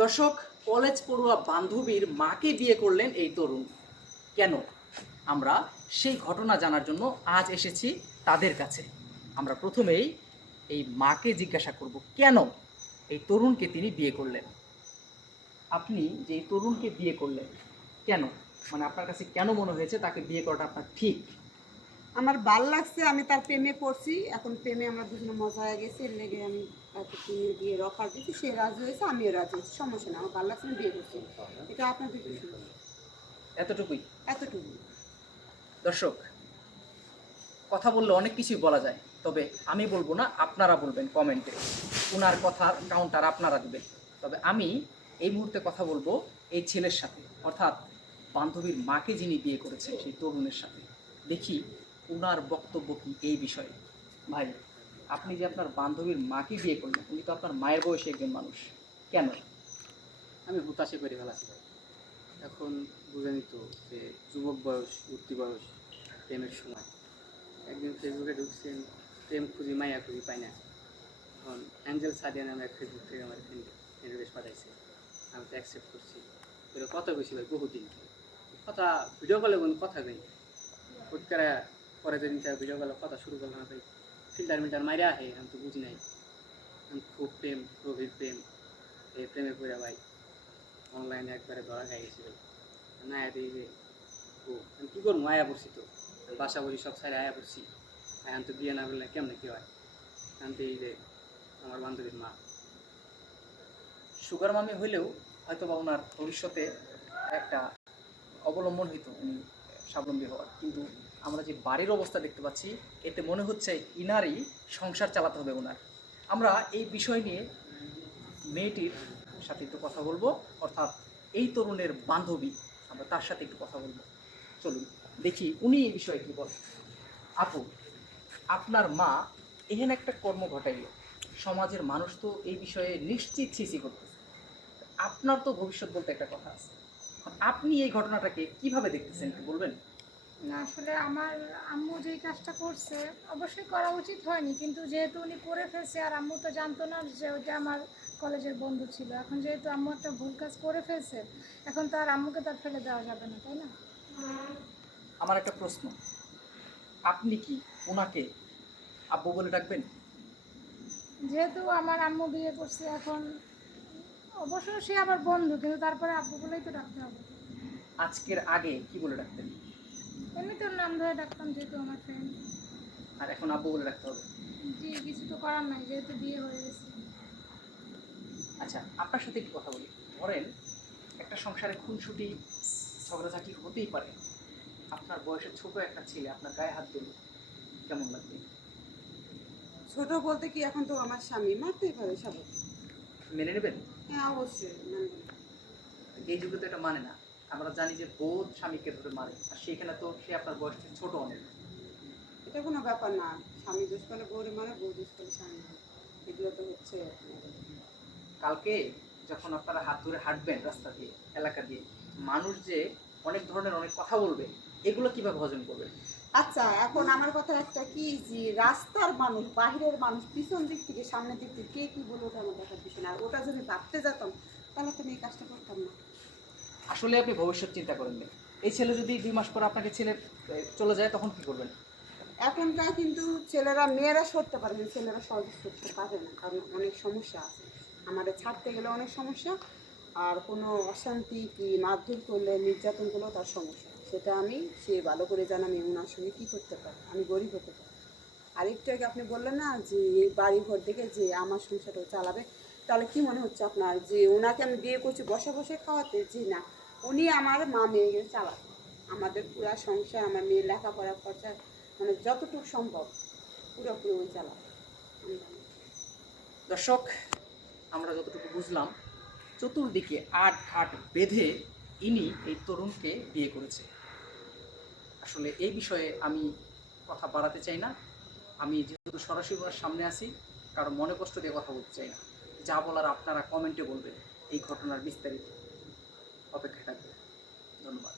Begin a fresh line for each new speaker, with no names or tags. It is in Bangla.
দর্শক, কলেজ পড়ুয়া বান্ধবীর মাকে বিয়ে করলেন এই তরুণ। কেন? আমরা সেই ঘটনা জানার জন্য আজ এসেছি তাদের কাছে। আমরা প্রথমেই এই মাকে জিজ্ঞাসা করব, কেন এই তরুণকে তিনি বিয়ে করলেন? আপনি যে এই তরুণকে বিয়ে করলেন, কেন? মানে আপনার কাছে কেন মনে হয়েছে তাকে বিয়ে করাটা আপনার ঠিক?
আমার ভালো লাগছে আমি তার প্রেমে পড়ছি। এখন প্রেমে আমরা দুজনে মজা হয়ে গেছে এর লেগে আমি তাকে প্রেমে দিয়ে রফার দিচ্ছি সে রাজি হয়েছে আমিও রাজি হয়েছি সমস্যা না আমার ভালো লাগছে আমি বিয়ে করছি। এটা আপনাদের
এতটুকুই?
এতটুকু
দর্শক কথা বললে অনেক কিছুই বলা যায় তবে আমি বলব না আপনারা বলবেন কমেন্টে। ওনার কথার কাউন্টার আপনারা দিবেন। তবে আমি এই মুহূর্তে কথা বলব এই ছেলের সাথে অর্থাৎ বান্ধবীর মাকে যিনি বিয়ে করেছেন সেই তরুণের সাথে। দেখি ওনার বক্তব্য কি এই বিষয়ে? ভাই, আপনি যে আপনার বান্ধবীর মাকে বিয়ে করলেন, উনি তো আপনার মায়ের বয়সী একজন মানুষ। কেন?
আমি হুতাশে করে ফেলাছি ভাই। এখন বুঝেনি তো যে যুবক বয়স উঠতি বয়স, প্রেমের সময়। একদিন ফেসবুকে ঢুকছেন, প্রেম খুঁজি মাইয়া খুঁজি, পাই না। এখন অ্যাঞ্জেল সাদিয়া নামে এক ফেসবুক থেকে আমার ফ্রেন্ড রিকোয়েস্ট পাঠাইছে। আমি তো অ্যাকসেপ্ট করছি। কথা বেশি ভাই বহুদিন কথা ভিডিও কলে কোনো কথা নেই হুটকারা পরে যেদিন থেকে ভিডিও কলে কথা শুরু করলাম, ভাই। ফিল্টার মিল্টার মাইরে আহে, আমি তো বুঝি নাই। আমি খুব প্রেম, গভীর প্রেম। এই প্রেমে পড়ে ভাই। অনলাইনে একবারে ধরা খাই গেছিল না এত যে, ও, আমি কী করব? আয়া পড়ছি তো। বাসা বলি, সব সাইডে আয়া পড়ছি। এখন তো বিয়ে না করলে কেমনে কী হয়? এখন তো এই যে, আমার বান্ধবীর মা।
সুগার মামি হইলেও হয়তো বা ওনার ভবিষ্যতে একটা অবলম্বন হইতো উনি স্বাবলম্বী হওয়ার। কিন্তু আমরা যে বাড়ির অবস্থা দেখতে পাচ্ছি, এতে মনে হচ্ছে ইনারই সংসার চালাতে হবে ওনার। আমরা এই বিষয় নিয়ে মেয়েটির সাথে একটু কথা বলব, অর্থাৎ এই তরুণের বান্ধবী, আমরা তার সাথে একটু কথা বলব। চলুন, দেখি উনি এই বিষয়ে কি বলেন। আপু, আপনার মা এহেন একটা কর্ম ঘটাইল। সমাজের মানুষ তো এই বিষয়ে নিশ্চিত ছিসি করতেছে। আপনার তো ভবিষ্যৎ বলতে একটা কথা আছে। আপনি এই ঘটনাটাকে কীভাবে দেখতেছেন বলবেন?
না আসলে আমার আম্মু যেই কাজটা করছে অবশ্যই করা উচিত হয়নি। কিন্তু যেহেতু উনি করে ফেলছে আর আম্মু তো জানতো না যে ওটা আমার কলেজের বন্ধু ছিল। এখন যেহেতু আম্মু একটা ভুল কাজ করে ফেলছে এখন তো আর আম্মুকে তার ফেলে দেওয়া যাবে না তাই না?
আমার একটা প্রশ্ন। আপনি কি ওনাকে আব্বু বলে ডাকবেন?
যেহেতু আমার আম্মু বিয়ে করছে এখন অবশ্য সে আমার বন্ধু কিন্তু তারপরে আব্বু বলেই তো ডাকতে হবে।
আজকের আগে কি বলে ডাকতেন?
এমনি তোর নাম ধরে ডাকতাম যেহেতু আমার ফ্রেন্ড
আর এখন আব্বু বলে ডাকতে হবে?
জি কিছু তো করার নাই যেহেতু বিয়ে হয়ে গেছে।
আচ্ছা আপনার সাথে একটু কথা বলি। ধরেন একটা সংসারে খুনসুটি ঝগড়াঝাটি হতেই পারে। আপনার বয়সে ছোট একটা ছেলে আপনার গায়ে হাত দিল কেমন লাগবে?
ছোট বলতে কি এখন তো আমার স্বামী মারতেই পারে সবাই।
মেনে নেবেন?
হ্যাঁ অবশ্যই মানে
এই যুগে তো এটা মানে না। আমরা জানি যে বউ স্বামীকে ধরে মারে। আর সেখানে তো সে আপনার বয়স থেকে ছোট অনেক।
এটা কোনো ব্যাপার না। স্বামী দোষ করলে বউরে মারে বউ দোষ করলে স্বামী এগুলো তো হচ্ছে
কালকে যখন আপনারা হাত ধরে হাঁটবেন রাস্তা দিয়ে এলাকা দিয়ে মানুষ যে অনেক ধরনের অনেক কথা বলবে এগুলো কীভাবে হজম করবে?
আচ্ছা এখন আমার কথা একটা কি যে রাস্তার মানুষ বাহিরের মানুষ পিছন দিক থেকে সামনের দিক থেকে কে কি বলে ওটা আমার দেখার বিষয় না। আর ওটা যদি ভাবতে যেতাম তাহলে তুমি এই কাজটা
আসলে আপনি ভবিষ্যৎ চিন্তা করেন না। এই ছেলে যদি দুই মাস পর আপনাকে ছেলে চলে যায় তখন কি করবেন?
এখনকার কিন্তু ছেলেরা মেয়েরা সরতে পারে না, ছেলেরা সহজে সরতে পারে না কারণ অনেক সমস্যা আছে। আমাদের ছাড়তে গেলে অনেক সমস্যা আর কোনো অশান্তি কি মারধর করলে নির্যাতন করলেও তার সমস্যা। সেটা আমি সে ভালো করে জানি আমি ওনার সঙ্গে কী করতে পারি। আমি গরিব হতে পারি। আর একটু আগে আপনি বললেন না যে এই বাড়ি ঘর দেখে যে আমার সংসারটা চালাবে তাহলে কি মনে হচ্ছে আপনার? যে ওনাকে আমি বিয়ে করছি বসে বসে খাওয়াতে? যে না উনি আমার মা মেয়েকে চালাবে আমাদের পুরা সংসার, আমার মেয়ের লেখাপড়া খরচা মানে যতটুকু সম্ভব, পুরোপুরি ওই জানি।
দর্শক, আমরা যতটুকু বুঝলাম, চতুর্দিকে আট ঘাট বেঁধে ইনি এই তরুণকে বিয়ে করেছে। আসলে এই বিষয়ে আমি কথা বাড়াতে চাই না। আমি যেহেতু সরাসরি ওনার সামনে আছি, কারও মনে কষ্ট দিয়ে কথা বলতে চাই না। যা বলার আপনারা কমেন্টে বলবেন, এই ঘটনার বিস্তারিত। অপেক্ষা থাকবে। ধন্যবাদ।